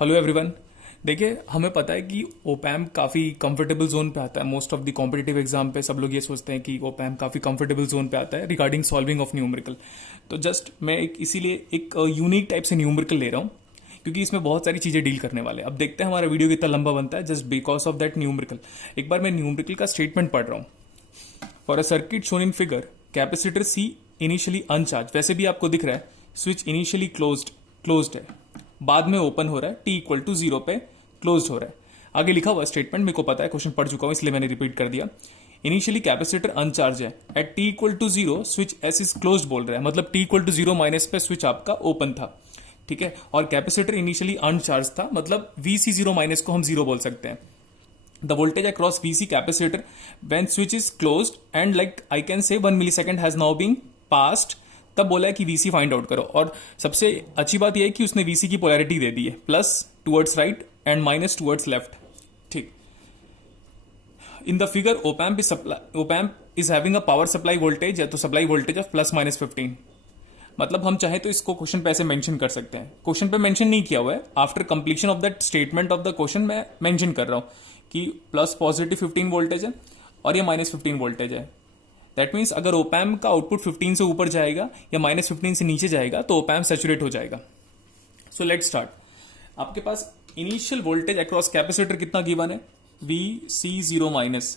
Hello everyone. देखिए, हमें पता है कि ओपैम काफ़ी कंफर्टेबल जोन पे आता है। Most of the competitive exam पे सब लोग ये सोचते हैं कि ओपैम काफ़ी कंफर्टेबल जोन पे आता है रिगार्डिंग सॉल्विंग ऑफ न्यूमेरिकल। तो जस्ट मैं इसीलिए एक यूनिक टाइप से न्यूमेरिकल ले रहा हूँ क्योंकि इसमें बहुत सारी चीज़ें डील करने वाले हैं। अब देखते हैं हमारा वीडियो कितना लंबा बनता है just because of that numerical. एक बार मैं न्यूमेरिकल का स्टेटमेंट पढ़ रहा हूँ। For a circuit shown in figure, capacitor C initially uncharge, वैसे भी आपको दिख रहा है स्विच इनिशियली क्लोज्ड है, बाद में ओपन हो रहा है, टी इक्वल टू 0 पे क्लोज हो रहा है। आगे लिखा हुआ स्टेटमेंट मेरे को पता है, क्वेश्चन पढ़ चुका हूं इसलिए मैंने रिपीट कर दिया। इनिशियली कैपेसिटर अनचार्ज है, at t equal to 0 switch S is close बोल रहा है, मतलब टी इक्वल टू 0 माइनस पे स्विच आपका ओपन था। ठीक है, और कैपेसिटर इनिशियली अनचार्ज था, मतलब वीसी 0 माइनस को हम 0 बोल सकते हैं। The voltage across VC capacitor when switch is closed and like I can say 1 millisecond has now been passed, तब बोला है कि VC फाइंड आउट करो। और सबसे अच्छी बात यह है कि उसने VC की पोलैरिटी दे दी है, plus towards right end minus towards left. ठीक, in the figure op amp is having a power supply voltage है, तो supply voltage of plus minus 15। मतलब हम चाहे तो इसको क्वेश्चन पे ऐसे मेंशन कर सकते हैं। क्वेश्चन पे मेंशन नहीं किया हुआ है, after completion of that statement of the question मैं मेंशन कर रहा हूं कि प्लस पॉजिटिव 15 वोल्टेज है और ये माइनस 15 वोल्टेज है। दैट मीन्स अगर ओपैम्प का आउटपुट 15 से ऊपर जाएगा या माइनस 15 से नीचे जाएगा तो ओपैम्प सैचुरेट हो जाएगा। So let's start. आपके पास इनिशियल वोल्टेज अक्रॉस कैपेसिटर कितना गिवन है, VC0 minus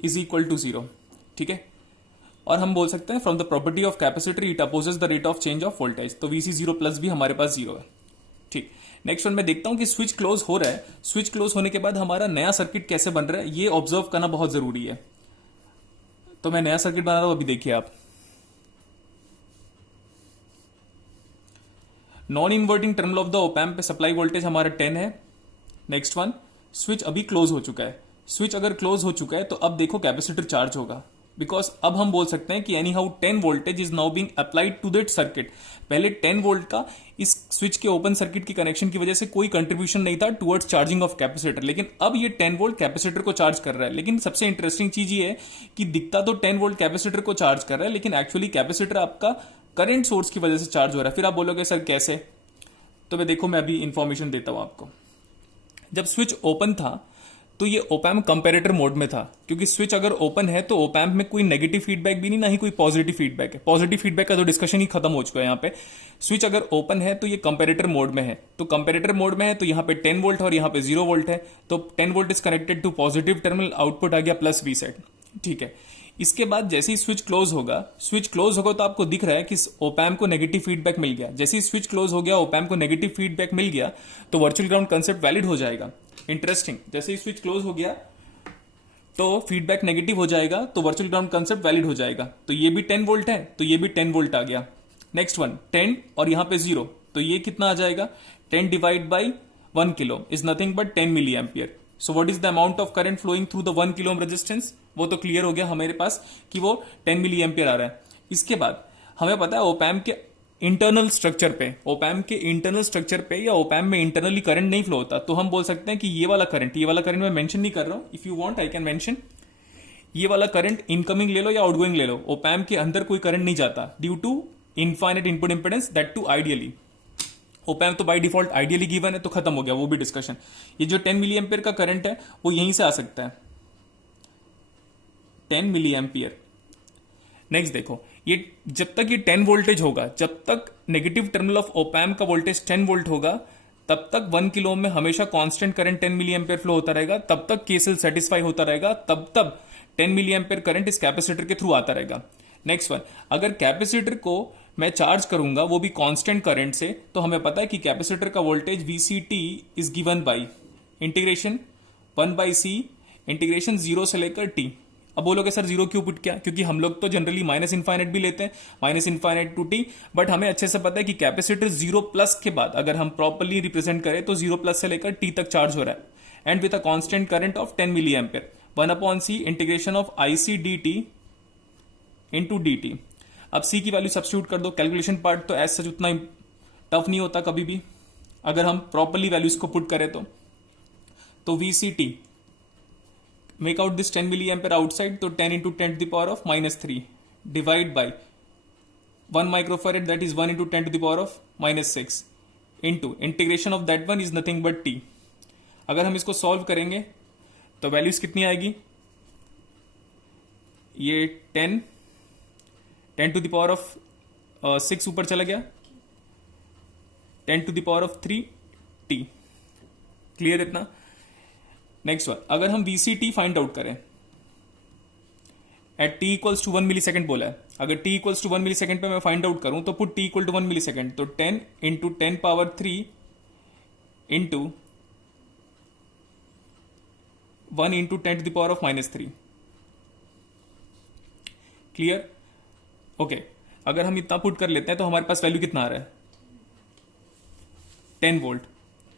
is equal to 0। ठीक है, और हम बोल सकते हैं from the property of capacitor it opposes the rate of change of voltage, तो VC0 प्लस भी हमारे पास 0 है। ठीक, नेक्स्ट वन मैं देखता हूं कि स्विच क्लोज हो रहा है। स्विच क्लोज होने के बाद हमारा नया सर्किट कैसे बन रहा है ये ऑब्जर्व करना बहुत जरूरी है। तो मैं नया सर्किट बना रहा हूं, अभी देखिए आप। Non inverting terminal of the op-amp पे सप्लाई वोल्टेज हमारा 10 है। नेक्स्ट वन, स्विच अभी क्लोज हो चुका है। स्विच अगर क्लोज हो चुका है तो अब देखो कैपेसिटर चार्ज होगा, बिकॉज अब हम बोल सकते हैं कि anyhow 10 voltage is now being applied to that circuit. पहले 10 वोल्ट का इस स्विच के ओपन सर्किट की कनेक्शन की वजह से कोई कंट्रीब्यूशन नहीं था टुवर्ड्स चार्जिंग ऑफ कैपेसिटर, लेकिन अब ये 10 वोल्ट कैपेसिटर को चार्ज कर रहा है। लेकिन सबसे इंटरेस्टिंग चीज ये है कि दिखता तो 10 वोल्ट कैपेसिटर को चार्ज कर रहा है, लेकिन एक्चुअली कैपेसिटर आपका करंट सोर्स की वजह से चार्ज हो रहा है। फिर आप बोलोगे सर कैसे, तो मैं अभी इंफॉर्मेशन देता हूं आपको। जब स्विच ओपन था तो ये ओपैम्प कंपैरेटर मोड में था, क्योंकि स्विच अगर ओपन है तो ओपैम्प में कोई नेगेटिव फीडबैक भी नहीं, ना ही कोई पॉजिटिव फीडबैक है। पॉजिटिव फीडबैक का तो डिस्कशन ही खत्म हो चुका है यहाँ पे। स्विच अगर ओपन है तो ये कंपैरेटर मोड में है, तो कंपैरेटर मोड में है तो यहाँ पे 10 वोल्ट और यहाँ पे 0 वोल्ट है, तो 10 volt is connected to positive terminal, output आ गया प्लस V सेट। ठीक है, इसके बाद जैसे ही स्विच क्लोज होगा तो आपको दिख रहा है कि ओपैम्प को नेगेटिव फीडबैक मिल गया। जैसे ही स्विच क्लोज हो गया, ओपैम्प को नेगेटिव फीडबैक मिल गया तो वर्चुअल ग्राउंड कंसेप्ट वैलिड हो जाएगा। इंटरेस्टिंग, जैसे ही स्विच क्लोज हो गया तो फीडबैक नेगेटिव हो जाएगा, तो वर्चुअल ग्राउंड कंसेप्ट वैलिड हो जाएगा। तो ये भी 10 वोल्ट है तो ये भी 10 वोल्ट आ गया। नेक्स्ट वन 10 और यहां पे 0, तो ये कितना आ जाएगा, 10 divide by 1 kilo is nothing but 10 milliampere. So what is the amount of current flowing through the 1 kilo resistance, वो तो क्लियर हो गया हमारे पास कि वो 10 मिली एम्पियर आ रहा है। इसके बाद हमें पता है ओपैम्प के इंटरनल स्ट्रक्चर पे या ओपैम्प में इंटरनली करंट नहीं फ्लो होता, तो हम बोल सकते हैं कि ये वाला करंट मैं मेंशन नहीं कर रहा हूं, if you want I can mention. ये वाला करंट इनकमिंग ले लो या आउटगोइंग ले लो, ओपैम्प के अंदर कोई करंट नहीं जाता due to infinite input impedance, that too ideally. Opamp तो बाय डिफॉल्ट आइडियली गिवन है, तो खत्म हो गया वो भी डिस्कशन। ये जो 10 मिली एम्पियर का करंट है वो यहीं से आ सकता है, 10 मिली एम्पियर। नेक्स्ट देखो, ये जब तक ये 10 वोल्टेज होगा, जब तक नेगेटिव टर्मिनल ऑफ ओपैम्प का वोल्टेज 10 वोल्ट होगा, तब तक 1 किलो में हमेशा constant current 10 milliampere flow होता रहेगा, तब तक केसीएल सेटिस्फाई होता रहेगा, तब 10 मिली एम्पियर करंट इस कैपेसिटर के थ्रू आता रहेगा। नेक्स्ट वन, अगर कैपेसिटर को मैं चार्ज करूंगा वो भी कांस्टेंट करंट से, तो हमें पता है कि कैपेसिटर का voltage VCT is given by integration 1/C integration 0 से लेकर T। अब बोलोगे सर 0 क्यों पुट किया, क्योंकि हम लोग तो जनरली माइनस इनफाइनाइट भी लेते हैं, minus infinite to T, but हमें अच्छे से पता है कि कैपेसिटर 0 प्लस के बाद अगर हम प्रॉपरली रिप्रेजेंट करें तो 0 प्लस से लेकर T तक चार्ज हो रहा है, and with a constant current of 10 milliampere, 1/C integration of IC dt into dt। अब C की वैल्यू सब्स्टिट्यूट कर दो, कैलकुलेशन पार्ट तो एज सच उतना टफ नहीं होता कभी भी, अगर हम प्रॉपरली वैल्यूज को पुट करें तो VCT, make out this 10 milliampere outside, तो 10 into 10 to the power of -3 divide by 1 microfarad, that is 1 into 10 to the power of -6 into integration of that one is nothing but t. अगर हम इसको solve करेंगे तो values कितनी आएगी, ये 10 to the power of 6 ऊपर चला गया, 10 to the power of 3 t. Clear इतना? नेक्स्ट वन, अगर हम VCT फाइंड आउट करें at t equals to 1 millisecond बोला है, अगर t equals to 1 millisecond पे मैं फाइंड आउट करूं तो put t equal to 1 millisecond, तो 10 into 10 power 3 into 1 into 10 to the power of -3। Clear? Okay, अगर हम इतना पुट कर लेते हैं तो हमारे पास वैल्यू कितना आ रहा है, 10 वोल्ट।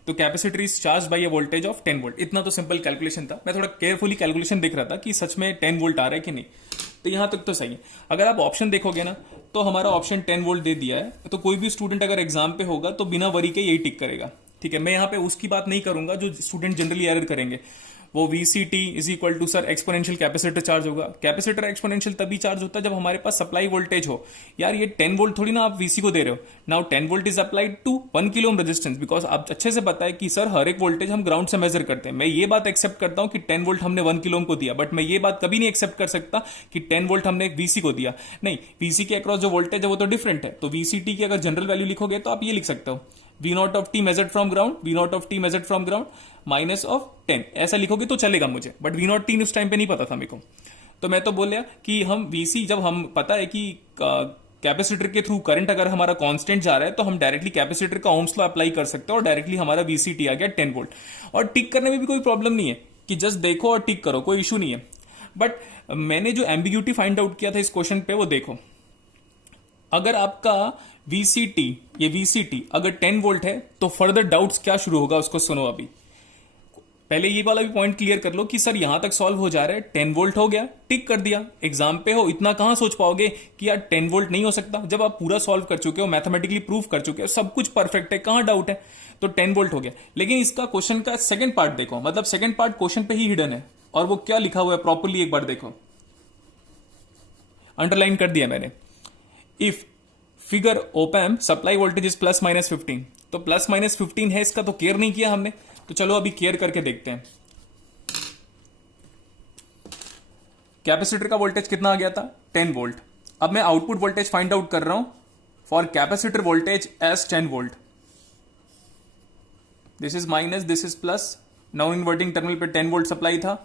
तो capacitor is charge bye a voltage of 10 volt. इतना तो सिंपल कैलकुलेशन था, मैं थोड़ा केयरफुली कैलकुलेशन देख रहा था कि सच में 10 वोल्ट आ रहा है कि नहीं। तो यहां तक तो सही है। अगर आप ऑप्शन देखोगे ना तो हमारा ऑप्शन 10 वोल्ट दे दिया है, तो कोई भी स्टूडेंट अगर एग्जाम पे होगा तो बिना वरी के यही टिक करेगा। ठीक है, मैं यहां पे उसकी बात नहीं करूंगा जो स्टूडेंट जनरली एरर करेंगे, वो VCT is equal to sir exponential capacitor charge होगा। कैपेसिटर एक्सपोनेंशियल तभी चार्ज होता है जब हमारे पास सप्लाई वोल्टेज हो। यार ये 10 वोल्ट थोड़ी ना आप VC को दे रहे हो। Now 10 volt is applied to 1 kilo ohm resistance, because आप अच्छे से पता है कि सर हर एक वोल्टेज हम ग्राउंड से मेजर करते हैं। मैं ये बात एक्सेप्ट करता हूं कि 10 वोल्ट हमने 1 किलो ओम को दिया, बट मैं ये बात कभी नहीं एक्सेप्ट कर सकता कि 10 वोल्ट हमने VC को दिया। नहीं, VC के अक्रॉस जो वोल्टेज है वो तो डिफरेंट है। तो VCT की अगर जनरल वैल्यू लिखोगे तो आप ये लिख सकते हो, V not of T measured from ground, V not of T measured from ground minus of 10, ऐसा लिखोगे तो चलेगा मुझे, बट V नॉट T उस टाइम पे नहीं पता था मेरे को। तो मैं तो बोल कि हम VC, जब हम पता है कि कैपेसिटर के थ्रू करंट अगर हमारा कांस्टेंट जा रहा है तो हम डायरेक्टली कैपेसिटर का ओम्स लॉ अप्लाई कर सकते हैं और डायरेक्टली हमारा VCT आ गया 10 वोल्ट। और टिक करने में भी कोई प्रॉब्लम नहीं है कि जस्ट देखो और टिक करो, कोई इशू नहीं है। बट मैंने जो एम्बिग्यूटी फाइंड आउट किया था इस क्वेश्चन पे वो देखो, अगर आपका VCT, ये VCT अगर 10 वोल्ट है तो फर्दर डाउट्स क्या शुरू होगा उसको सुनो। अभी पहले ये वाला भी पॉइंट क्लियर कर लो कि सर यहां तक सॉल्व हो जा रहा है, 10 वोल्ट हो गया, टिक कर दिया। एग्जाम पे हो, इतना कहां सोच पाओगे कि यार 10 वोल्ट नहीं हो सकता, जब आप पूरा सॉल्व कर चुके हो, मैथमेटिकली प्रूव कर चुके हो, सब कुछ परफेक्ट है, कहां डाउट है। तो 10 वोल्ट हो गया। लेकिन इसका क्वेश्चन का सेकंड पार्ट देखो, मतलब सेकंड पार्ट क्वेश्चन पे ही हिडन है, और वो क्या लिखा हुआ है प्रॉपरली एक बार देखो, अंडरलाइन कर दिया मैंने। If figure ओपैम supply voltage is plus minus 15, तो प्लस माइनस 15 है, इसका तो केयर नहीं किया हमने। तो चलो अभी केयर करके देखते हैं। कैपेसिटर का वोल्टेज कितना आ गया था, 10 वोल्ट। अब मैं आउटपुट वोल्टेज फाइंड आउट कर रहा हूं for capacitor voltage as 10 volt. This is minus, this is plus. Non inverting terminal पे 10 वोल्ट सप्लाई था,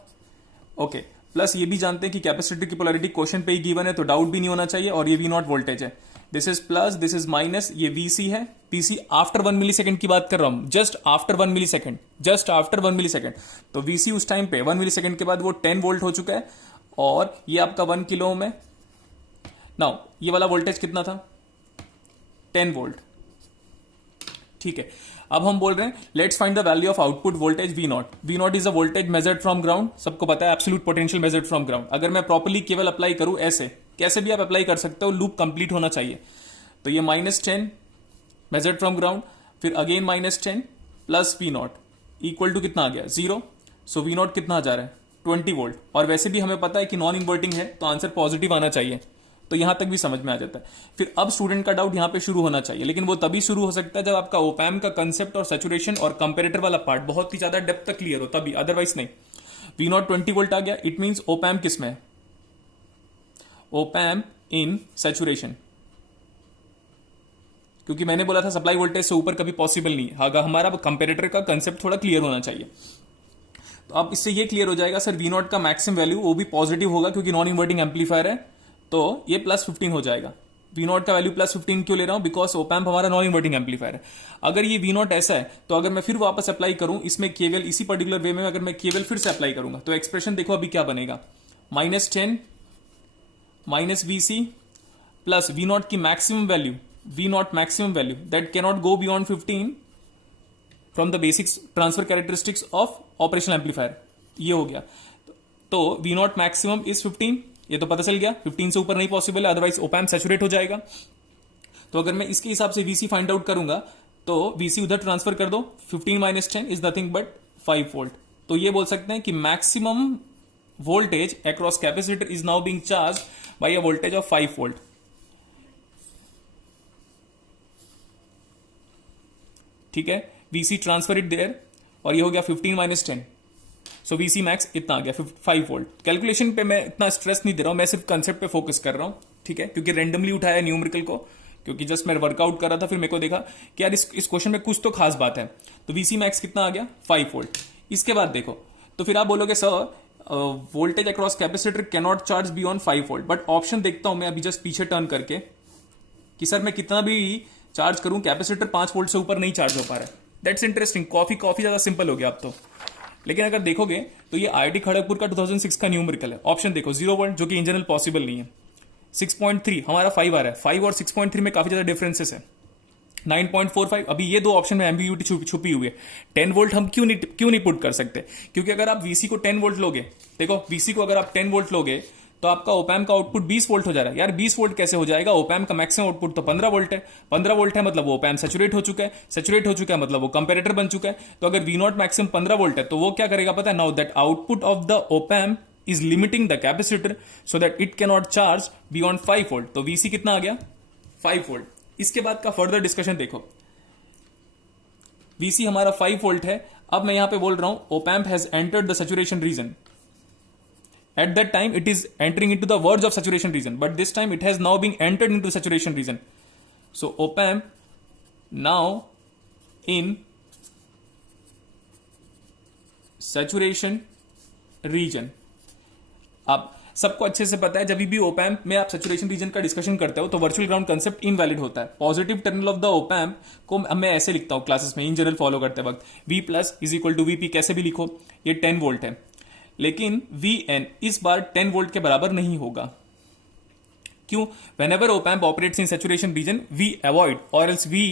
ओके। प्लस ये भी जानते हैं कि कैपेसिटर की पोलैरिटी क्वेश्चन पे ही गिवन है, तो डाउट भी नहीं होना चाहिए। और ये V नॉट वोल्टेज है, this is plus, this is minus, ये VC है। PC आफ्टर 1 मिली सेकेंड की बात कर रहा हूं, जस्ट आफ्टर 1 मिली second, just after 1 millisecond. तो VC उस टाइम पे 1 मिली सेकेंड के बाद वो 10 वोल्ट हो चुका है, और ये आपका 1 किलो ओम है। नाउ ये वाला वोल्टेज कितना था, 10 वोल्ट, ठीक है। अब हम बोल रहे हैं let's find the value of output voltage V not. V not is a voltage measured from ground, सबको पता है, absolute potential measured from ground. अगर मैं प्रॉपर्ली केवल अप्लाई करूं ऐसे, कैसे भी आप अप्लाई कर सकते हो, लूप कंप्लीट होना चाहिए। तो ये -10 मेजर्ड फ्रॉम ग्राउंड, फिर again -10 plus V not equal to कितना आ गया, 0। सो V नॉट कितना आ जा रहा है, 20 वोल्ट। और वैसे भी हमें पता है कि नॉन इन्वर्टिंग है तो आंसर पॉजिटिव आना चाहिए। तो यहां तक भी समझ में आ जाता है। फिर अब स्टूडेंट का डाउट यहां पे शुरू होना चाहिए, लेकिन वो तभी शुरू हो सकता है जब आपका ओपैम का कंसेप्ट और सैचुरेशन और कंपेरेटर वाला पार्ट बहुत ही ज्यादा डेप्थ तक क्लियर हो, तभी, अदरवाइज नहीं। V नॉट 20 वोल्ट आ गया, इट मींस ओपैम किस में है, ओपैम इन सैचुरेशन। क्योंकि मैंने बोला था सप्लाई वोल्टेज से ऊपर कभी पॉसिबल नहीं है, हमारा कंपेरेटर का कंसेप्ट थोड़ा क्लियर होना चाहिए। तो अब इससे ये क्लियर हो जाएगा सर V नॉट का मैक्सिमम वैल्यू वो भी पॉजिटिव होगा क्योंकि नॉन इन्वर्टिंग एम्पलीफायर है, तो ये +15 हो जाएगा। V नॉट का वैल्यू +15 क्यों ले रहा हूं, बिकॉज ओपैम्प हमारा नॉन इन्वर्टिंग एम्पलीफायर है। अगर ये V नॉट ऐसा है तो अगर मैं फिर वापस अप्लाई करूं इसमें केवल इसी पर्टिकुलर वे में, अगर मैं केवल फिर से अप्लाई करूंगा तो एक्सप्रेशन देखो अभी क्या बनेगा, -10 minus VC plus V naught की maximum value, V naught maximum value that cannot go beyond 15 from the basics transfer characteristics of operational amplifier. ये हो गया, तो V नॉट मैक्सिमम इज 15, ये तो पता चल गया, 15 से ऊपर नहीं पॉसिबल है, अदरवाइज ओपैम्प सैचुरेट हो जाएगा। तो अगर मैं इसके हिसाब से VC फाइंड आउट करूंगा तो VC उधर ट्रांसफर कर दो, 15 minus 10 is nothing but 5 volt. तो ये बोल सकते हैं कि maximum voltage across capacitor is now being charge by a voltage of 5 volt. ठीक है, वीसी ट्रांसफर इट देयर, और ये हो गया 15 माइनस 10, सो वीसी मैक्स इतना आ गया 5 वोल्ट। कैलकुलेशन पे मैं इतना स्ट्रेस नहीं दे रहा हूं, मैं सिर्फ कंसेप्ट पे फोकस कर रहा हूं, ठीक है, क्योंकि रैंडमली उठाया न्यूमेरिकल को, क्योंकि जस्ट मैं वर्कआउट कर रहा था, फिर मेरे को देखा कि यार इस क्वेश्चन में कुछ तो खास बात है, तो वीसी मैक्स कितना आ गया 5 वोल्ट। इसके बाद देखो, तो फिर आप बोलोगे sir voltage across capacitor can not charge beyond 5 volt, but option देखता हूं मैं अभी जस्ट पीछे टर्न करके कि सर मैं कितना भी चार्ज करूं कैपेसिटर 5 वोल्ट से ऊपर नहीं चार्ज हो पा रहा है। दैट्स इंटरेस्टिंग, काफी ज्यादा सिंपल हो गया अब तो। लेकिन अगर देखोगे तो ये आईआईटी खड़गपुर का 2006 का न्यूमेरिकल है। ऑप्शन देखो 0 वोल्ट, जो कि इन जनरल पॉसिबल नहीं है, 6.3 हमारा 5 आ रहा है, 5 और 6.3 में काफी ज्यादा डिफरेंसेस है, 9.45। अभी ये दो ऑप्शन में एम्बिग्यूटी छुपी हुई है। 10 वोल्ट हम क्यों नहीं पुट कर सकते, क्योंकि अगर आप वीसी को 10 वोल्ट लोगे, देखो वीसी को अगर आप 10 वोल्ट लोगे तो आपका ओपैम का आउटपुट 20 वोल्ट हो जा रहा है। यार 20 वोल्ट कैसे हो जाएगा, ओपैम का मैक्सिमम आउटपुट तो 15 वोल्ट है, 15 वोल्ट है मतलब वो ओपैम सैचुरेट हो चुका है, सैचुरेट हो चुका है मतलब वो कंपेरेटर बन चुका है। तो अगर वी नॉट मैक्सिमम 15 वोल्ट है तो वो क्या करेगा पता है, now that output of the ओपैम is limiting the capacitor so that it can not charge beyond 5 volt. तो वीसी कितना आ गया 5 वोल्ट। इसके बाद का फर्दर डिस्कशन देखो, वीसी हमारा 5 वोल्ट है। अब मैं यहां पे बोल रहा हूं op-amp has entered the saturation region. At that time, it is entering into the verge of saturation region, but this time it has now been entered into saturation region. So op-amp now in saturation region. अब सबको अच्छे से पता है जब भी op-amp में आप सैचुरेशन रीजन का डिस्कशन करते हो तो वर्चुअल ग्राउंड कंसेप्ट इनवैलिड होता है। Positive terminal of the op-amp को मैं ऐसे लिखता हूं क्लासेस में इन जनरल फॉलो करते वक्त, V plus is equal to VP, कैसे भी लिखो, ये 10 वोल्ट है, लेकिन Vn इस बार 10 वोल्ट के बराबर नहीं होगा। क्यों? Whenever op-amp operates in saturation region, we avoid or else we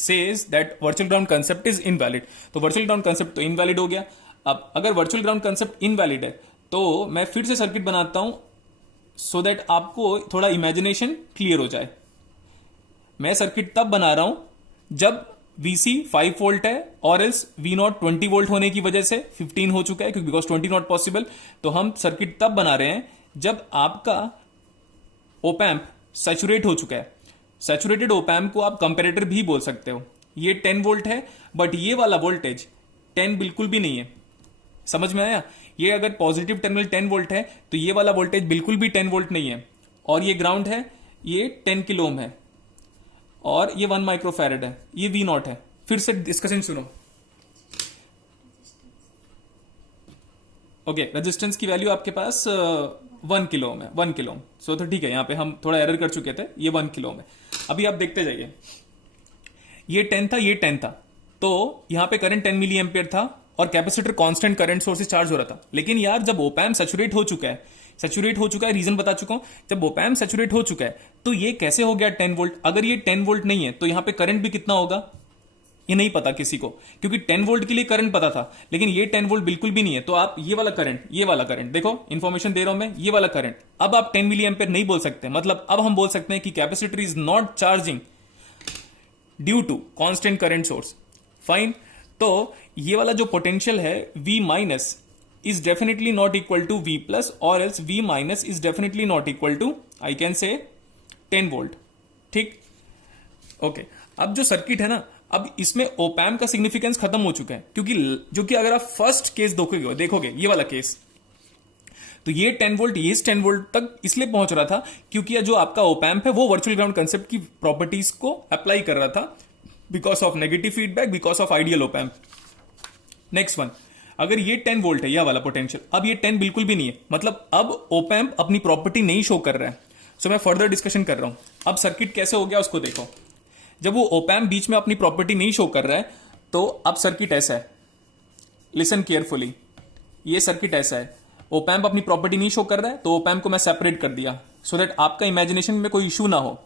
says that virtual ground concept is invalid. तो virtual ground concept तो invalid हो गया। अब अगर virtual ground concept invalid है तो मैं फिर से सर्किट बनाता हूं so that आपको थोड़ा इमेजिनेशन क्लियर हो जाए। मैं सर्किट तब बना रहा हूं जब VC 5 वोल्ट है और एल्स V नॉट 20 वोल्ट होने की वजह से 15 हो चुका है, क्योंकि बिकॉज 20 नॉट पॉसिबल। तो हम सर्किट तब बना रहे हैं जब आपका ओपैम्प सैचुरेट हो चुका है। सैचुरेटेड ओपैम्प को आप कंपेरेटर भी बोल सकते हो। ये 10 वोल्ट है, बट ये वाला वोल्टेज 10 बिल्कुल भी नहीं है। समझ में आया? ये अगर पॉजिटिव टर्मिनल 10 वोल्ट है तो ये वाला वोल्टेज बिल्कुल भी 10 वोल्ट नहीं है, और ये ग्राउंड है, ये 10 किलो ओम है, और ये 1 माइक्रोफैरेड है, ये V नॉट है। फिर से डिस्कशन सुनो। ओके, रेजिस्टेंस की वैल्यू आपके पास 1 किलो ओम है, 1 किलो ओम। सो तो ठीक है, यहां पे हम थोड़ा एरर कर चुके थे, ये 1 किलो ओम है। अभी आप देखते जाइए, ये 10 था, ये 10 था, तो यहां पे करंट 10 मिली एम्पियर था और कैपेसिटर कांस्टेंट करंट सोर्स से चार्ज हो रहा था। लेकिन यार जब ओपैम्प सैचुरेट हो चुका है, रीजन बता चुका हूं, जब ओपैम्प सैचुरेट हो चुका है तो ये कैसे हो गया 10 वोल्ट। अगर ये 10 वोल्ट नहीं है तो यहां पे करंट भी कितना होगा ये नहीं पता किसी को, क्योंकि 10 वोल्ट के लिए करंट पता था, लेकिन ये 10 वोल्ट बिल्कुल भी नहीं है। तो आप ये वाला करंट देखो, इंफॉर्मेशन दे रहा हूं मैं, ये वाला करंट, अब आप 10 मिली एम्पियर नहीं बोल सकते। मतलब अब हम बोल सकते हैं कि capacitor is not charging due to constant current source. Fine, तो ये वाला जो पोटेंशियल है V minus is definitely not equal to V plus, or else V minus is definitely not equal to, I can say 10 volt. ठीक, okay. अब जो circuit है ना, अब इसमें ओपैम्प का सिग्निफिकेंस खत्म हो चुका है, क्योंकि जो कि अगर आप फर्स्ट केस देखोगे ये वाला केस, तो ये 10 वोल्ट, ये 10 वोल्ट तक इसलिए पहुंच रहा था क्योंकि जो आपका ओपैम्प है वो वर्चुअल ग्राउंड कंसेप्ट की प्रॉपर्टीज को अप्लाई कर रहा था, because of negative feedback, because of ideal op-amp. Next one, अगर ये 10 वोल्ट है, यह वाला पोटेंशियल, अब ये 10 बिल्कुल भी नहीं है, मतलब अब ओपैम्प अपनी प्रॉपर्टी नहीं शो कर रहा है। सो मैं फर्दर डिस्कशन कर रहा हूं। अब सर्किट कैसे हो गया उसको देखो। जब वो ओपैम्प बीच में अपनी प्रॉपर्टी नहीं शो कर रहा है तो अब सर्किट ऐसा है, लिसन केयरफुली, ये सर्किट ऐसा है, ओपैम्प अपनी प्रॉपर्टी नहीं शो कर रहा है तो ओपैम्प को मैं सेपरेट कर दिया सो दैट आपका इमेजिनेशन में कोई इशू ना हो।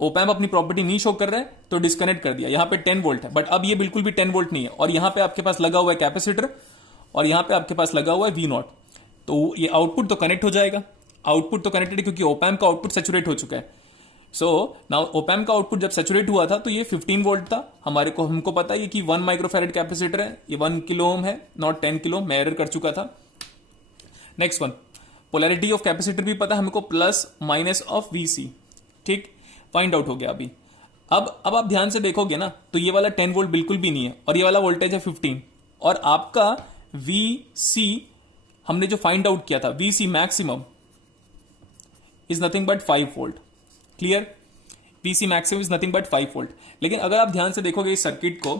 ओपैम्प अपनी प्रॉपर्टी नहीं शो कर रहा है तो डिस्कनेक्ट कर दिया। यहां पे 10 वोल्ट है, बट अब ये बिल्कुल भी 10 वोल्ट नहीं है, और यहां पे आपके पास लगा हुआ है कैपेसिटर, और यहां पे आपके पास लगा हुआ है V नॉट। तो ये आउटपुट तो कनेक्ट हो जाएगा, आउटपुट तो कनेक्टेड है क्योंकि ओपैम्प का आउटपुट सैचुरेट हो चुका है। सो नाउ ओपैम्प का आउटपुट जब सैचुरेट हुआ था तो ये 15 वोल्ट था। हमको पता है कि 1 माइक्रोफैरेड कैपेसिटर है, ये 1 किलो ओम है, नॉट 10 किलो। मैं एरर कर चुका था। Next one, polarity of capacitor भी पता है हमको, प्लस माइनस ऑफ VC। ठीक, फाइंड आउट हो गया। अब आप ध्यान से देखोगे ना तो ये वाला 10 वोल्ट बिल्कुल भी नहीं है और ये वाला वोल्टेज है 15 और आपका VC हमने जो फाइंड आउट किया था VC maximum is nothing but 5 volt. Clear? VC maximum is nothing but 5 volt. लेकिन अगर आप ध्यान से देखोगे इस सर्किट को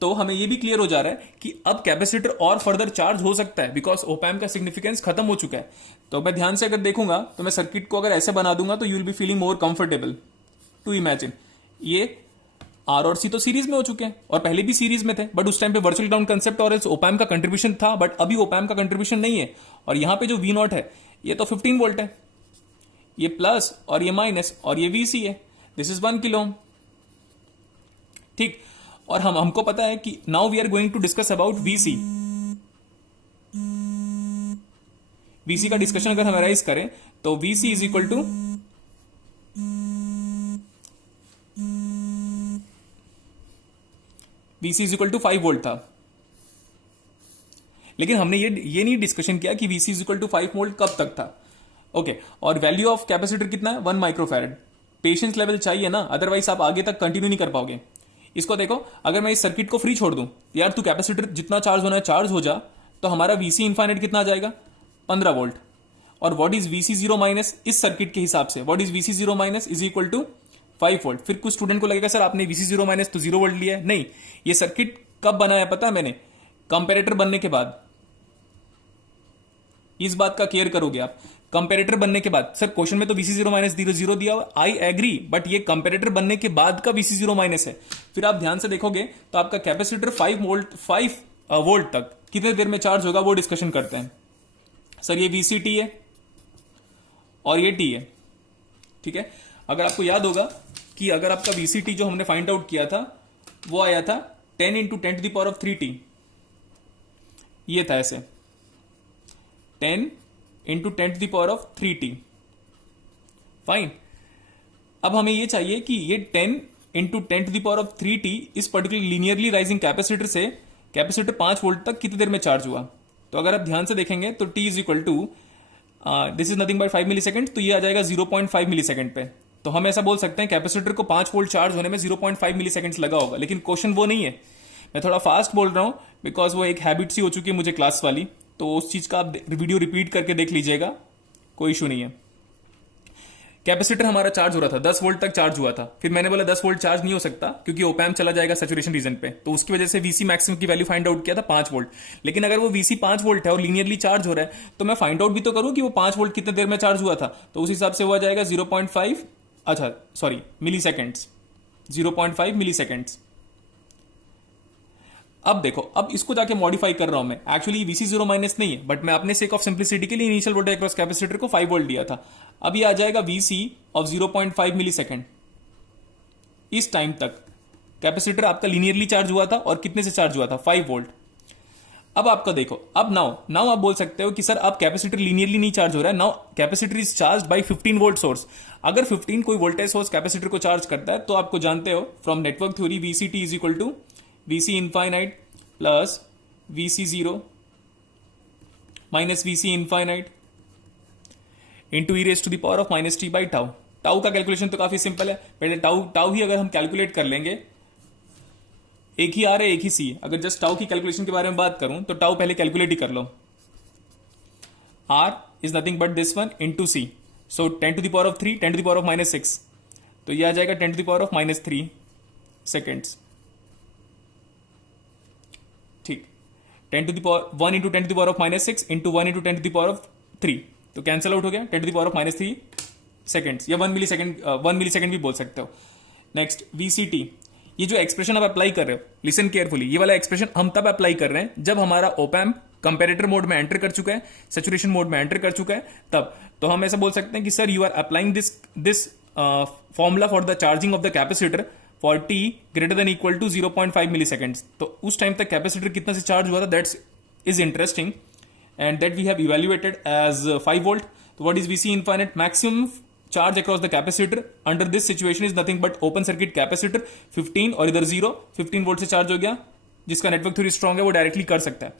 तो हमें यह भी क्लियर हो जा रहा है कि अब कैपेसिटर और फर्दर चार्ज हो सकता है बिकॉज ओपैम्प का सिग्निफिकेंस खत्म हो चुका है। तो मैं ध्यान से अगर देखूंगा तो मैं सर्किट को अगर ऐसे बना दूंगा तो you will be feeling more comfortable to imagine. ये R और C तो सीरीज में हो चुके हैं और पहले भी सीरीज में थे बट उस टाइम पे वर्चुअल ग्राउंड कंसेप्ट और ओपैम्प का कंट्रीब्यूशन था बट अभी ओपैम्प का कंट्रीब्यूशन नहीं है। और यहां पे जो V0 है ये तो 15 वोल्ट है, ये प्लस और ये माइनस और ये VC है, दिस इज 1 किलो ओम। ठीक, और हमको पता है कि now we are going to discuss about VC। VC का डिस्कशन अगर हम राइज करें तो VC is equal to VC is equal to 5 volt था। लेकिन हमने ये नहीं डिस्कशन किया कि VC is equal to 5 volt कब तक था। ओके, और वैल्यू ऑफ कैपेसिटर कितना है? 1 माइक्रोफैरड। पेशेंस लेवल चाहिए ना, अदरवाइज आप आगे तक कंटिन्यू नहीं कर पाओगे। इसको देखो, अगर मैं इस सर्किट को फ्री छोड़ दूं यार तू कैपेसिटर जितना चार्ज होना है चार्ज हो जा, तो हमारा VC इनफाइनाइट कितना आ जाएगा? 15 वोल्ट। और what is VC zero minus इस सर्किट के हिसाब से? What is VC zero minus is equal to 5 volt. फिर कुछ स्टूडेंट को लगेगा सर आपने VC जीरो माइनस तो 0 वोल्ट लिया है। नहीं, ये सर्किट कब बनाया पता है मैंने? कंपेरेटर बनने के बाद। इस बात का केयर करोगे आप कंपेरेटर बनने के बाद। सर क्वेश्चन में तो VC जीरो माइनस 0 दिया हुआ, आई एग्री, बट ये कंपेरेटर बनने के बाद का VC जीरो माइनस है। फिर आप ध्यान से देखोगे तो आपका कैपेसिटर 5 वोल्ट तक कितने देर में चार्ज होगा वो डिस्कशन करते हैं। सर ये VCT है और ये T है, ठीक है। अगर आपको याद होगा कि अगर आपका VCT जो हमने फाइंड आउट किया था वो आया था 10 into 10 to the power of 3T। ये था ऐसे 10 into 10 to the power of 3T। Fine, अब हमें ये चाहिए कि ये 10 into 10 to the power of 3T इस पर्टिकुलर लीनियरली राइजिंग कैपेसिटर से कैपेसिटर 5 वोल्ट तक कितनी देर में चार्ज हुआ। तो अगर आप ध्यान से देखेंगे तो T is equal to this is nothing by 5 millisecond, तो ये आ जाएगा 0.5 मिली सेकेंड पे। तो हम ऐसा बोल सकते हैं कैपेसिटर को 5 वोल्ट चार्ज होने में 0.5 मिली सेकेंड्स लगा होगा। लेकिन क्वेश्चन वो नहीं है, मैं थोड़ा फास्ट बोल रहा हूं बिकॉज वो एक हैबिट सी हो चुकी है मुझे क्लास वाली, तो उस चीज का आप वीडियो रिपीट करके देख लीजिएगा, कोई इशू नहीं है। कैपेसिटर हमारा चार्ज हो रहा था, 10 वोल्ट तक चार्ज हुआ था। फिर मैंने बोला 10 वोल्ट चार्ज नहीं हो सकता क्योंकि ओपैम्प चला जाएगा सैचुरेशन रीजन पे, तो उसकी वजह से VC मैक्सिमम की वैल्यू फाइंड आउट किया था 5 वोल्ट। लेकिन अगर वो VC 5 वोल्ट है और लीनियरली चार्ज हो रहा है तो मैं फाइंड आउट भी तो करूं कि वो 5 वोल्ट कितने देर में चार्ज हुआ था। तो उस हिसाब से वो आ जाएगा 0.5 अच्छा सॉरी मिली सेकेंड्स, 0.5 मिली सेकेंड्स। अब देखो, अब इसको जाके मॉडिफाई कर रहा हूं मैं। एक्चुअली VC जीरो माइनस नहीं है बट मैं अपने सेक ऑफ सिंप्लिसिटी के लिए इनिशियल वोल्टेज अक्रॉस कैपेसिटर को 5 वोल्ट दिया था। अब ये आ जाएगा VC ऑफ 0.5 मिली सेकेंड। इस टाइम तक कैपेसिटर आपका लीनियरली चार्ज हुआ था और कितने से चार्ज हुआ था? 5 वोल्ट। अब आपका देखो, अब नाउ आप बोल सकते हो कि सर अब कैपेसिटर लीनियरली नहीं चार्ज हो रहा है, now capacitor is charge by 15 volt source. अगर 15 कोई वोल्टेज सोर्स कैपेसिटर को चार्ज करता है तो आपको जानते हो from network theory VCT is equal to VC infinite plus VC zero minus VC infinite into e raise to the power of minus t by tau. Tau का calculation तो काफी सिंपल है, पहले टाउ ही अगर हम कैलकुलेट कर लेंगे, एक ही आर है एक ही सी। अगर जस्ट टाउ की कैलकुलेशन के बारे में बात करूं तो टाउ पहले कैलकुलेट ही कर लो। R is nothing but this one into C, so 10 to the power of 3 10 to the power of minus 6, तो यह आ जाएगा 10 to the power of minus 3 seconds. ठीक, 10 to the power 1 into 10 to the power of minus 6 into 1 into 10 to the power of 3, तो cancel out हो गया 10 to the power of minus 3 seconds, या 1 मिली second भी बोल सकते हो। नेक्स्ट VCT, ये जो एक्सप्रेशन आप अप्लाई कर रहे हो, लिसन केयरफुली, ये वाला एक्सप्रेशन हम तब अप्लाई कर रहे हैं जब हमारा ओपैम्प कंपेरेटर मोड में एंटर कर चुका है, सैचुरेशन मोड में एंटर कर चुका है तब। तो हम ऐसा बोल सकते हैं कि sir you are applying this formula for the charging of the capacitor for T greater than equal to 0.5 milliseconds. तो उस टाइम तक कैपेसिटर कितना से चार्ज हुआ था, that's is interesting and that we have evaluated as 5 volt. तो what is VC infinite? Maximum charge across the capacitor under this situation is nothing but open circuit capacitor 15 और इधर 15 volt से charge हो गया। जिसका network theory strong है वो directly कर सकता है।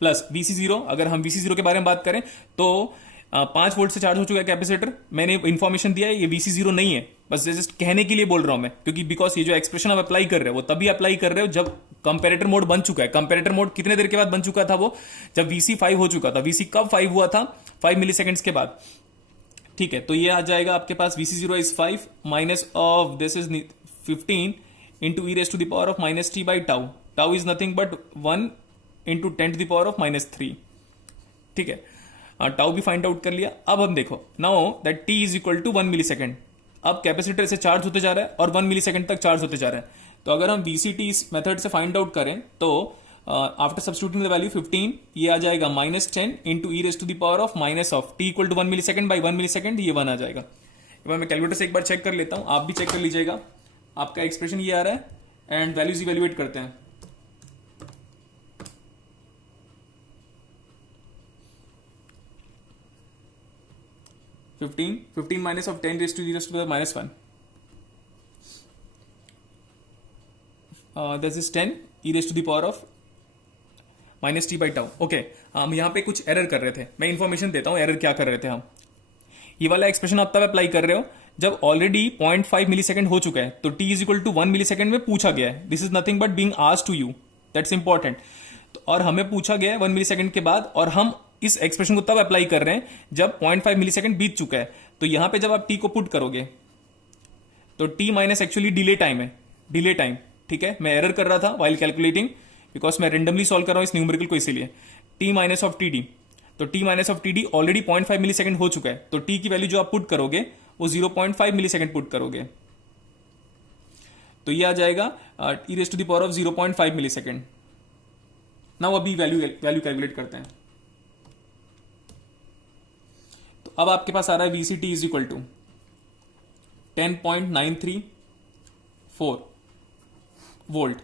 प्लस VC जीरो, अगर हम VC जीरो के बारे में बात करें तो 5 वोल्ट से चार्ज हो चुका है कैपेसिटर, मैंने इंफॉर्मेशन दिया है, ये VC0 नहीं है, बस जस्ट कहने के लिए बोल रहा हूं मैं, क्योंकि बिकॉज ये जो एक्सप्रेशन आप अप्लाई कर रहे हो वो तभी अप्लाई कर रहे हो जब कंपेरेटर मोड बन चुका है। कंपेरेटर मोड कितने देर के बाद बन चुका था? वो जब VC5 हो चुका था। VC कब 5 हुआ था? 5 मिली सेकेंड्स के बाद। ठीक है, तो ये आ जाएगा आपके पास VC0 is 5 minus of this is 15 into e⁻⁻t by tau. Tau is nothing but 1 into 10⁻³ ठीक है, टाउ भी फाइंड आउट कर लिया। अब हम देखो now that t is equal to 1 millisecond. अब कैपेसिटर से चार्ज होते जा रहा है और 1 मिली सेकेंड तक चार्ज होते जा रहा है। तो अगर हम VCT इस मेथड से फाइंड आउट करें तो आफ्टर सब्स्टिट्यूटिंग द वैल्यू 15 ये आ जाएगा -10 into e⁻⁻ t equal to 1 millisecond by 1 millisecond, ये 1 आ जाएगा। एक बार मैं कैलकुलेटर से एक बार चेक कर लेता हूं, आप भी चेक कर लीजिएगा। आपका एक्सप्रेशन ये आ रहा है एंड वैल्यूज इवेल्युएट करते हैं। Fifteen minus of 10 raised to -1 this is 10 e⁻⁻t by tau. Okay, हम यहाँ पे कुछ एरर कर रहे थे, मैं इंफॉर्मेशन देता हूँ एरर क्या कर रहे थे हम। ये वाला एक्सप्रेशन आप तब अप्लाई कर रहे हो जब ऑलरेडी 0.5 मिली सेकेंड हो चुका है, तो t is equal to 1 millisecond में पूछा गया है। This is nothing but being asked to you, that's important. और हमें पूछा गया है 1 मिली सेकेंड के बाद, और हम इस एक्सप्रेशन को तब अप्लाई कर रहे हैं जब 0.5 मिली सेकेंड बीत चुका है। तो यहां पे जब आप t को पुट करोगे तो t minus actually delay time है, डिले टाइम। ठीक है, मैं एरर कर रहा था वाइल कैलकुलेटिंग बिकॉज मैं रेंडमली सॉल्व कर रहा हूं इस न्यूमेरिकल को, इसीलिए t माइनस ऑफ td। तो t minus of td already 0.5 millisecond हो चुका है, तो t की वैल्यू जो आप पुट करोगे वो 0.5 मिली सेकेंड पुट करोगे, तो ये आ जाएगा e⁻⁻0.5 मिली सेकेंड। नाउ अभी वैल्यू कैलकुलेट करते हैं। तो अब आपके पास आ रहा है VCT is equal to 10.934 volt.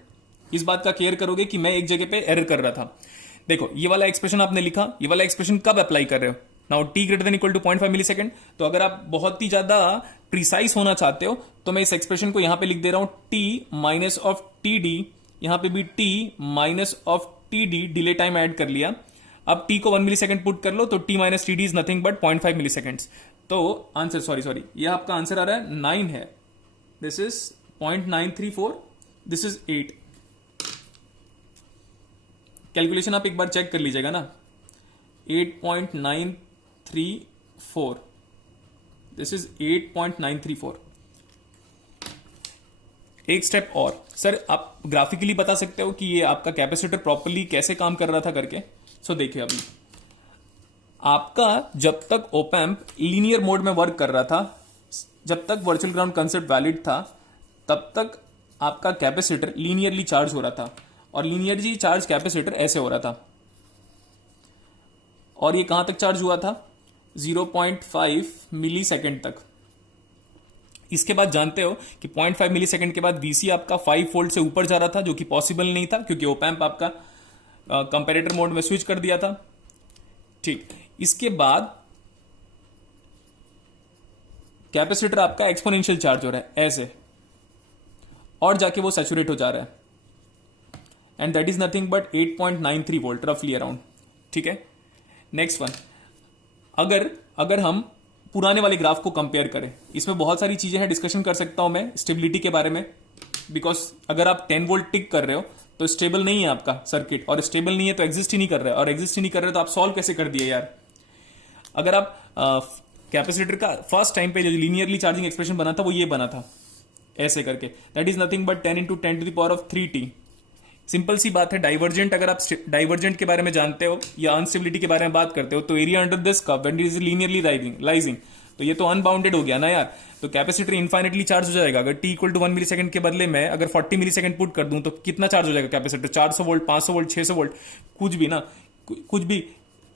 इस बात का केयर करोगे कि मैं एक जगह पे एरर कर रहा था। देखो ये वाला एक्सप्रेशन आपने लिखा, ये वाला एक्सप्रेशन कब अप्लाई कर रहे हो? Now t greater than equal to 0.5 millisecond. तो अगर आप बहुत ही ज्यादा प्रिसाइज होना चाहते हो तो मैं इस एक्सप्रेशन को यहां पे लिख दे रहा हूं t माइनस ऑफ td, यहां पे भी t minus of td, delay time add कर लिया। अब t को 1 मिली सेकेंड पुट कर लो तो t minus td is nothing but 0.5 millisecond. तो आंसर सॉरी ये आपका आंसर आ रहा है 9 है, this is 0.934, this is 8। Calculation आप एक बार चेक कर लीजिएगा ना, 8.934, दिस इज 8.934। एक स्टेप और, सर आप ग्राफिकली बता सकते हो कि ये आपका कैपेसिटर प्रॉपर्ली कैसे काम कर रहा था करके। सो देखिए अभी आपका जब तक ओपैम्प लीनियर मोड में वर्क कर रहा था, जब तक वर्चुअल ग्राउंड कंसेप्ट वैलिड था, तब तक आपका कैपेसिटर लीनियरली चार्ज हो रहा था, और लीनियरली चार्ज कैपेसिटर ऐसे हो रहा था। और ये कहां तक चार्ज हुआ था? 0.5 मिली सेकेंड तक। इसके बाद जानते हो कि 0.5 मिली सेकेंड के बाद VC आपका 5 वोल्ट से ऊपर जा रहा था, जो कि पॉसिबल नहीं था क्योंकि ओपैम्प आपका कंपैरेटर मोड में स्विच कर दिया था। ठीक, इसके बाद कैपेसिटर आपका एक्सपोनेंशियल चार्ज हो रहा है ऐसे, और जाके वो सैचुरेट हो जा रहा है, and that is nothing but 8.93 volt रफली अराउंड। ठीक है, नेक्स्ट वन, अगर हम पुराने वाले ग्राफ को कंपेयर करें, इसमें बहुत सारी चीजें हैं, डिस्कशन कर सकता हूं मैं स्टेबिलिटी के बारे में, बिकॉज अगर आप 10 वोल्ट टिक कर रहे हो तो स्टेबल नहीं है आपका सर्किट, और स्टेबल नहीं है तो एग्जिस्ट ही नहीं कर रहा है, और एग्जिस्ट ही नहीं कर रहे तो आप सॉल्व कैसे कर दिए यार। अगर आप कैपेसिटर का फर्स्ट टाइम पे जो लीनियरली चार्जिंग एक्सप्रेशन बना था वो ये बना था ऐसे करके, that is nothing but 10 into 10⁻³ simple सी बात है। डाइवर्जेंट, अगर आप डाइवर्जेंट के बारे में जानते हो या अनस्टेबिलिटी के बारे में बात करते हो, तो area under this curve when it is linearly rising, तो ये तो अनबाउंडेड हो गया ना यार। तो कैपेसिटर इनफाइनेटली चार्ज हो जाएगा। अगर t equal to 1 millisecond के बदले में अगर 40 मिली सेकंड पुट कर दूं तो कितना चार्ज हो जाएगा कैपेसिटर? 400 वोल्ट, 500 वोल्ट, 600 वोल्ट, कुछ भी ना, कुछ भी।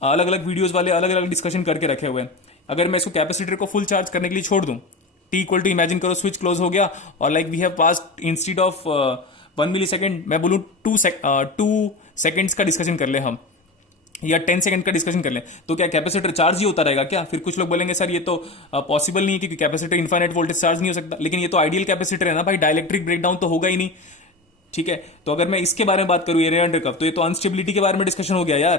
अलग अलग वीडियोस वाले अलग अलग डिस्कशन करके रखे हुए हैं। अगर मैं इसको कैपेसिटर को फुल चार्ज करने के लिए छोड़ दूं, t इक्वल टू इमेजिन करो स्विच क्लोज हो गया, और like we have passed instead of 1 millisecond, मैं बोलूं 2 सेकेंड्स का डिस्कशन कर ले हम, या 10 सेकंड का डिस्कशन कर लें, तो क्या कैपेसिटर चार्ज ही होता रहेगा क्या? फिर कुछ लोग बोलेंगे सर ये तो पॉसिबल नहीं है क्योंकि कैपेसिटर इनफाइनाइट वोल्टेज चार्ज नहीं हो सकता, लेकिन ये तो आइडियल कैपेसिटर है ना भाई, डाइलेक्ट्रिक ब्रेकडाउन तो होगा ही नहीं। ठीक है, तो अगर मैं इसके बारे में बात करूं एरिया अंडर कर्व, तो ये तो अनस्टेबिलिटी के बारे में डिस्कशन हो गया यार।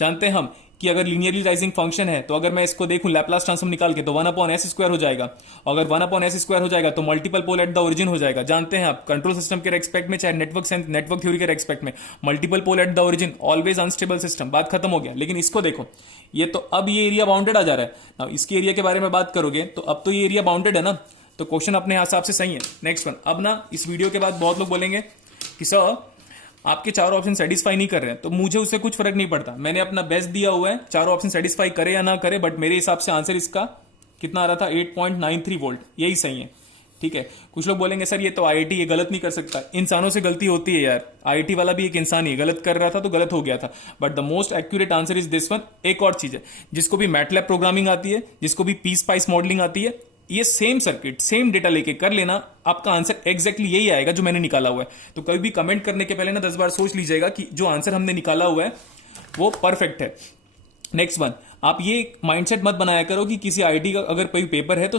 जानते हैं हम कि अगर लीनियरली राइजिंग फंक्शन है तो अगर मैं इसको देखूं लैपलास ट्रांसफॉर्म निकाल के तो 1/s² हो जाएगा। अगर 1/s² हो जाएगा तो multiple pole at the origin हो जाएगा। जानते हैं आप कंट्रोल सिस्टम के रेस्पेक्ट में चाहे नेटवर्क थ्योरी के रेस्पेक्ट में multiple pole at the origin always unstable system, बात खत्म हो गया। लेकिन इसको देखो, ये तो अब ये एरिया बाउंडेड आ जा रहा है ना, इसके एरिया के बारे में बात करोगे तो अब तो ये एरिया बाउंडेड है ना, तो क्वेश्चन अपने हिसाब से सही है। नेक्स्ट वन, अब ना इस वीडियो के बाद बहुत लोग बोलेंगे कि सर आपके चारों ऑप्शन सेटिस्फाई नहीं कर रहे हैं, तो मुझे उससे कुछ फर्क नहीं पड़ता, मैंने अपना बेस्ट दिया हुआ है, चारों ऑप्शन सेटिस्फाई करे या ना करे, बट मेरे हिसाब से आंसर इसका कितना आ रहा था 8.93 वोल्ट, यही सही है। ठीक है, कुछ लोग बोलेंगे सर ये तो आईआईटी ये गलत नहीं कर सकता, इंसानों से गलती होती है यार, आईआईटी वाला भी एक इंसान ही गलत कर रहा था तो गलत हो गया था, but the most accurate answer is this one. एक और चीज है, जिसको भी मैटलैब प्रोग्रामिंग आती है, जिसको भी पी स्पाइस मॉडलिंग आती है, ये सेम सर्किट सेम डेटा लेके कर लेना, आपका आंसर एग्जैक्टली यही आएगा जो मैंने निकाला हुआ है। तो कभी भी कमेंट करने के पहले ना 10 बार सोच लीजिएगा कि जो आंसर हमने निकाला हुआ है वो परफेक्ट है। नेक्स्ट वन, आप ये माइंडसेट मत बनाया करो कि किसी आईआईटी का अगर कोई पेपर है तो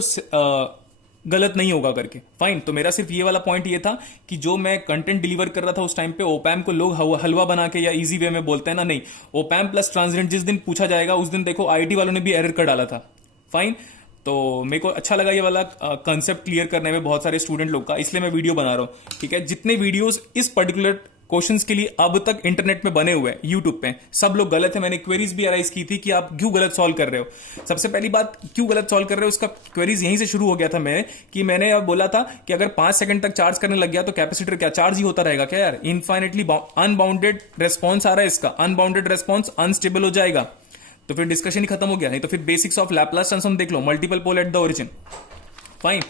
गलत नहीं होगा करके। फाइन, तो मेरा सिर्फ ये वाला पॉइंट ये था कि जो मैं कंटेंट डिलीवर कर रहा था उस टाइम पे ओपैम को लोग हलवा बना के या इजी वे में बोलते हैं ना, नहीं, ओपैम प्लस ट्रांजिएंट जिस दिन पूछा जाएगा उस दिन देखो आईआईटी वालों ने भी एरर कर डाला था। फाइन, तो मेरे को अच्छा लगा ये वाला कंसेप्ट क्लियर करने में बहुत सारे स्टूडेंट लोग का, इसलिए मैं वीडियो बना रहा हूं। ठीक है, जितने वीडियोस इस पर्टिकुलर क्वेश्चंस के लिए अब तक इंटरनेट में बने हुए हैं यूट्यूब पे, सब लोग गलत है। मैंने क्वेरीज भी अराइज की थी कि आप क्यों गलत सॉल्व कर रहे हो। सबसे पहली बात, क्यों गलत सॉल्व कर रहे हो, उसका क्वेरीज यहीं से शुरू हो गया था मैं, कि मैंने अब बोला था कि अगर 5 सेकंड तक चार्ज करने लग गया तो कैपेसिटर क्या चार्ज ही होता रहेगा क्या यार, इनफाइनेटली अनबाउंडेड रेस्पॉन्स आ रहा है इसका, अनबाउंडेड रेस्पॉन्स अनस्टेबल हो जाएगा, तो फिर डिस्कशन ही खत्म हो गया। नहीं तो फिर बेसिक्स ऑफ लैपलास ट्रांसफॉर्म देख लो, multiple pole at the origin. Fine,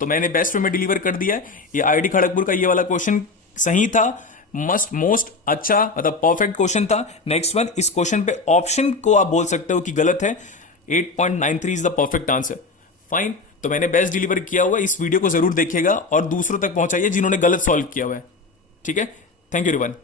तो मैंने बेस्ट वे में डिलीवर कर दिया है। ये आईआईटी खड़गपुर का ये वाला क्वेश्चन सही था, मोस्ट अच्छा मतलब परफेक्ट क्वेश्चन था। नेक्स्ट वन, इस क्वेश्चन पे ऑप्शन को आप बोल सकते हो कि गलत है, 8.93 is the perfect answer. Fine, तो मैंने बेस्ट डिलीवर किया हुआ है, इस वीडियो को जरूर देखिएगा और दूसरों तक पहुंचाइए जिन्होंने गलत सॉल्व किया हुआ है। ठीक है, थैंक यू एवरीवन।